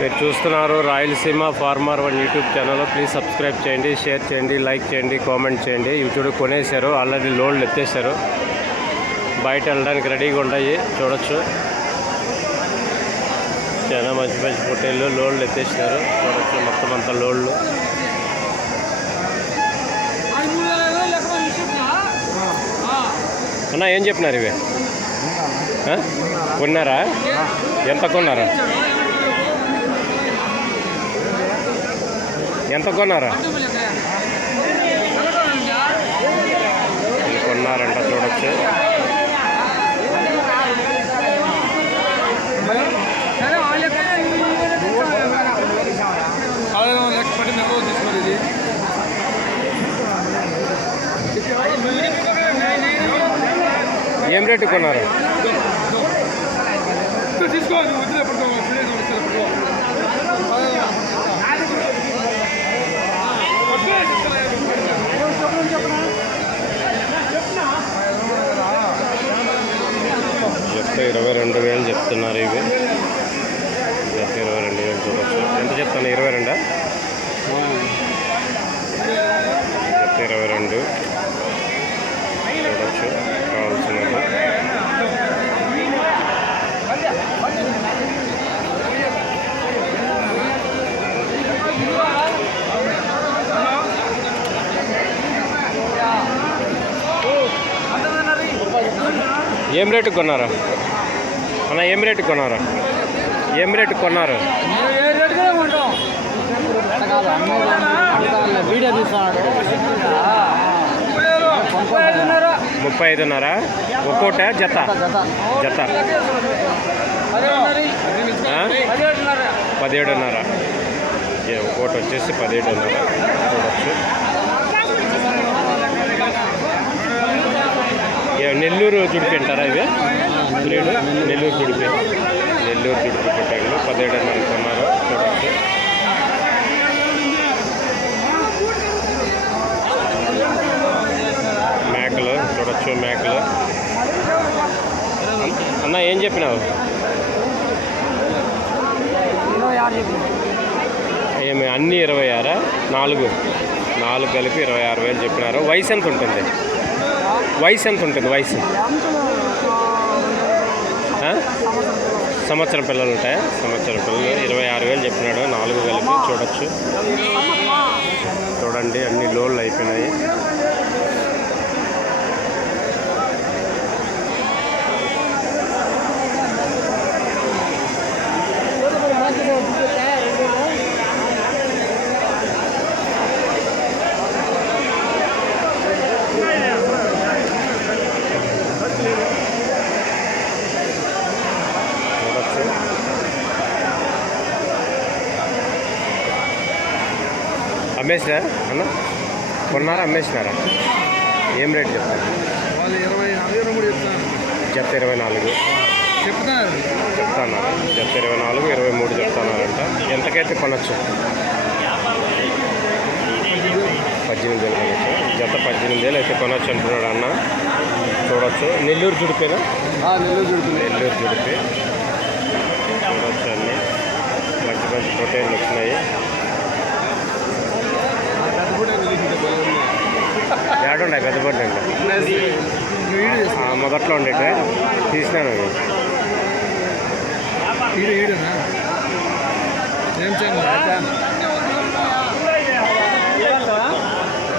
మీరు చూస్తున్నారు Rayalaseema farmer one YouTube channel. Please subscribe చేయండి, షేర్ చేయండి, లైక్ చేయండి, కామెంట్ చేయండి. ఇవి చూడు కొనేశారు, ఆల్రెడీ లోడ్లు ఎత్తేసారు. బయట వెళ్ళడానికి రెడీగా ఉంటాయి, చూడొచ్చు. చాలా మంచి మంచి పొట్టేళ్ళు లోడ్లు ఎత్తేసినారు, చూడొచ్చు. మొత్తం అంతా లోడ్లు. అన్న ఏం చెప్పినారు ఇవి? కొన్నారా? ఎంత కొన్నారా? ఎంత కొన్నారా? ఇది కొన్నారంట, చూడొచ్చు. ఏం రేటు కొన్నారు? జత 22,000 చెప్తున్నారు ఇవి. జత 22,000 చూడొచ్చు. ఎంత చెప్తాను? 22. జత 22 చూడొచ్చు. కావాల్సినది ఏం రేటు కొన్నారా అన్న? ఏం రేటు కొన్నారా? ఏం రేటు కొన్నారు? 35,500. ఒక్కోట జత? జత 17,500. ఒక్కోటి వచ్చేసి 17,500 చూడొచ్చు. నెల్లూరు జుడిపి అంటారా ఇవి? బ్రీడ్ నెల్లూరు జుడిపి. నెల్లూరు జుడిపి పొట్టేళ్ళు 17,500 కొన్నారు, చూడొచ్చు. మేకలు చూడొచ్చు. మేకలు అన్న ఏం చెప్పినావు? ఏమి అన్నీ 26? 4 కలిపి 26,000 చెప్పినారు. వయసు ఎంత ఉంటుంది? వయసు ఎంత ఉంటుంది? వయసు సంవత్సరం పిల్లలు ఉంటాయా? సంవత్సరం పిల్లలు 26,000 చెప్పినాడు. 4 కలిపి చూడొచ్చు. చూడండి అన్ని లోడ్లు అయిపోయినాయి. అమ్మేసినారా అన్న? కొన్నారా? అమ్మేసినారా? ఏం రేట్ చెప్తారు? జత 24 చెప్తున్నారు. జత 24, 23 చెప్తున్నారంట. ఎంతకైతే కొనొచ్చు? 18,000 కొనొచ్చు. జత 18,000 అయితే కొనొచ్చు అంటున్నాడు అన్న. చూడొచ్చు. నెల్లూరు జుడిపేనా? నెల్లూరు జుడిపి చూడొచ్చు. అన్నీ మంచి మంచి పొట్టేళ్ళు వచ్చినాయి. ఏడున్నాయి పెద్ద పొట్టు అంటే మొదట్లో ఉండేటే తీసినాను.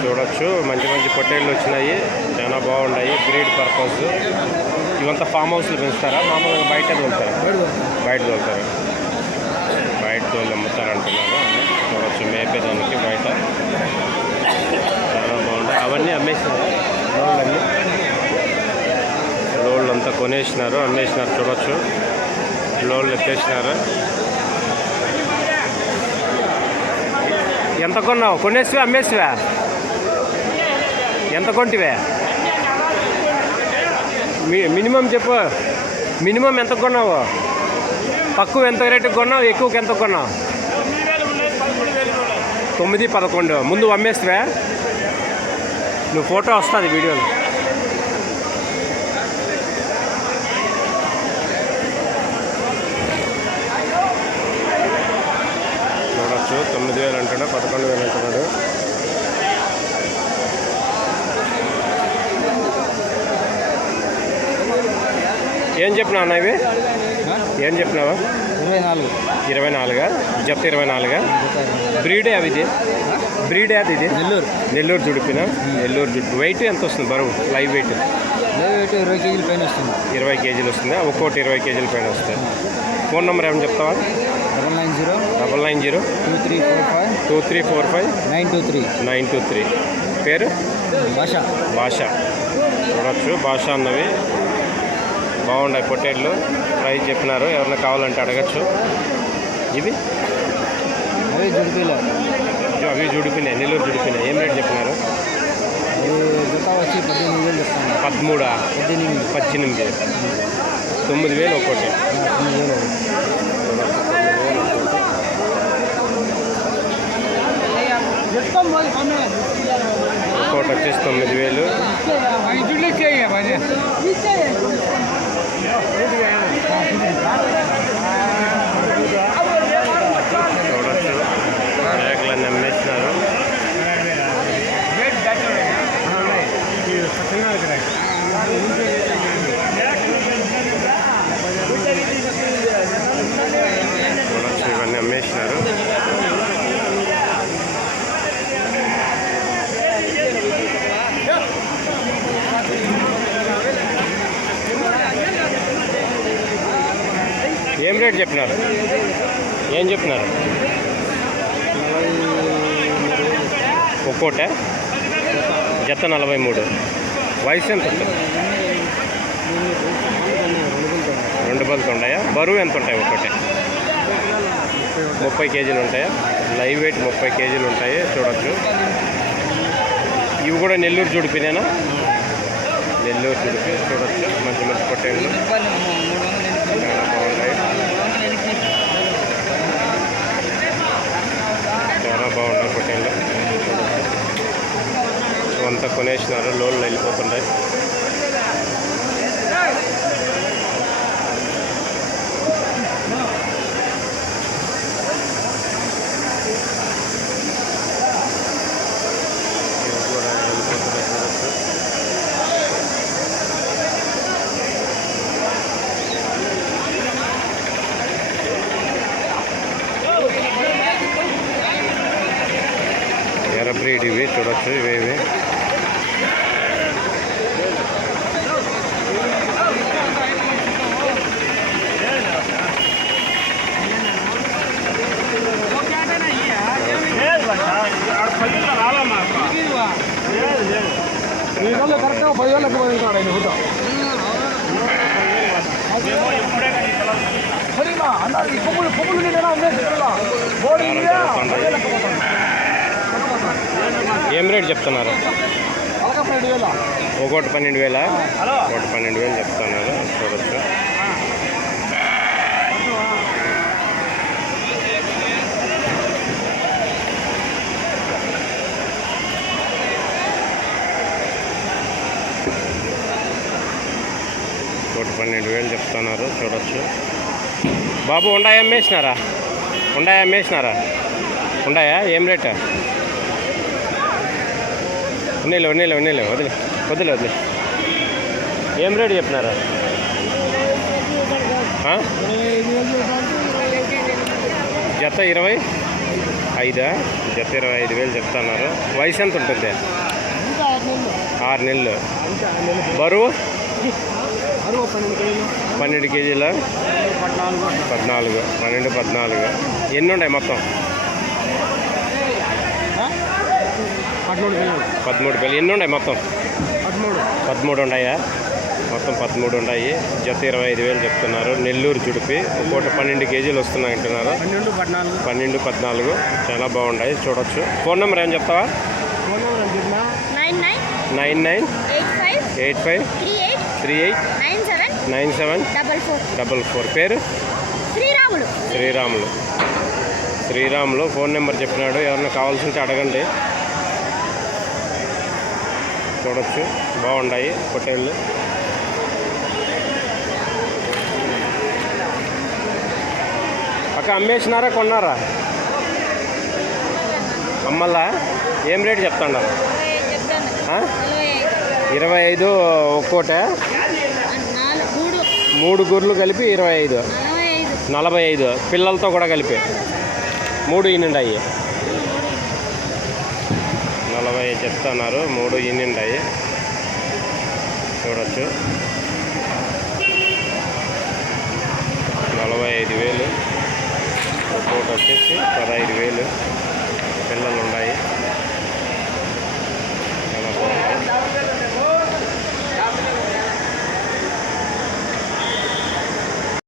చూడొచ్చు. మంచి మంచి పొట్టేళ్ళు వచ్చినాయి, చాలా బాగున్నాయి. Breed purpose. ఇవంతా ఫామ్ హౌస్లు పెంచుతారా? మామూలుగా బయట తోలుతారా? బయట తోలుతారు. బయట తోలు అమ్ముతారంటున్నాను. చూడొచ్చు. మేపేదానికి బయట చాలా బాగుంటాయి. అవన్నీ అమ్మేసినారు. లోడ్లు అంతా కొనేసినారు, అమ్మేసినారు. చూడొచ్చు. లోడ్లు ఎత్తేసినారు. ఎంత కొన్నావు? కొనేసివా? అమ్మేసివా? ఎంత కొంటివే? మినిమం చెప్పు. మినిమం ఎంత కొన్నావు? తక్కువ ఎంత రేటుకి కొన్నావు? ఎక్కువకి ఎంత కొన్నావు? 9, 11. ముందు అమ్మేస్తావా? నువ్వు ఫోటో వస్తుంది వీడియోలో. అంటున్నా, 11,000 అంటున్నాడు. ఏం చెప్పినావు అన్న ఇవి? ఏం చెప్పినావా? 24. జత 24. బ్రీడే అవి? ఇది బ్రీడే అది? ఇది నెల్లూరు జుడిపిన. నెల్లూరు జుడిపి. వెయిట్ ఎంత వస్తుంది బరువు? లైవ్ వెయిట్ 20 కేజీల పైన వస్తుంది. 20 కేజీలు వస్తుందా? ఒక్కోటి 20 కేజీల పైన వస్తుంది. ఫోన్ నెంబర్ ఏమైనా చెప్తావా? 990 2345 923. పేరు? భాష. చూడొచ్చు, భాష అన్నవి బాగున్నాయి. పొట్టేళ్ళు ప్రైస్ చెప్పినారు, ఎవరైనా కావాలంటే అడగచ్చు. ఇవి అవి జుడిపినాయి, నెల్లూరు జుడిపినాయి. ఏం రేట్ చెప్పినారు? 13, 18, 9,000 ఒక్కోటి. ఒక్కోటి వచ్చేసి 9,000. చూడొచ్చు, మేకలన్నీ అమ్మేస్తున్నారు. చూడొచ్చు, ఇవన్నీ అమ్మేసినారు. ఏం రేట్ చెప్పినారు? ఏం చెప్పినారు? ఒక్కోటే జత 43. వయసు ఎంత ఉంటుంది? 2 బల్లు ఉన్నాయా? బరువు ఎంత ఉంటాయి? ఒక్కోటే 30 కేజీలు ఉంటాయా? లైవ్ వెయిట్ 30 కేజీలు ఉంటాయి. చూడొచ్చు, ఇవి కూడా నెల్లూరు జుడిపినేనా? నెల్లూరు జుడిపి. చూడొచ్చు, మంచి మంచి పొట్టేళ్ళు చాలా బాగున్నాయి. చాలా బాగున్నాయి పొట్టేళ్ళు. అంతా కొనేసినారు, లోన్లు వెళ్ళిపోతున్నాయి. ఎర్ర బ్రీడ్ ఇవి. చూడొచ్చు, ఇవేవి కరెక్ట్గా 10,000 ఏం రేట్ చెప్తున్నారు? ఒకటి 12,000. ఒకటి 12,000 చెప్తున్నారు. చూడొచ్చు, ఒకటి 12,000 చెప్తున్నారు. చూడొచ్చు. బాబు ఉండాయా అమ్మేసినారా? ఉండాయా? ఏం రేట్? ఉన్నీలే వదిలే. ఏం రేటు చెప్పినారా? జత 25. జత 25,000 చెప్తున్నారు. వయసు ఎంత ఉంటుంది? 6 నెలలు. బరువు 12 కేజీల. 14. ఎన్ని ఉన్నాయి మొత్తం? 13 పిల్లలు. ఎన్ని ఉన్నాయి మొత్తం? 13 ఉన్నాయా? మొత్తం 13 ఉన్నాయి. జత 25,000 చెప్తున్నారు. నెల్లూరు జుడిపి. ఒక్కోటి 12 కేజీలు వస్తున్నాయి అంటున్నారు. 12, 14 చాలా బాగున్నాయి. చూడొచ్చు. ఫోన్ నెంబర్ ఏం చెప్తావా? 9985 38 97 44. పేరు? శ్రీరాములు. ఫోన్ నెంబర్ చెప్పినాడు, ఎవరన్నా కావాల్సింటే అడగండి. చూడొచ్చు, బాగున్నాయి పొట్టేళ్ళు. అక్క అమ్మేసినారా కొన్నారా? అమ్మల్లా ఏం రేటు చెప్తున్నారు? 25 ఒక్కోట, 3 గుర్లు కలిపి 25, 45 పిల్లలతో కూడా కలిపి 3 ఈనిండాయి. 40 చెప్తున్నారు, 3 ఈనిండాయి. చూడొచ్చు 45,000 ఒక్కోటి వచ్చేసి 15,000 పిల్లలు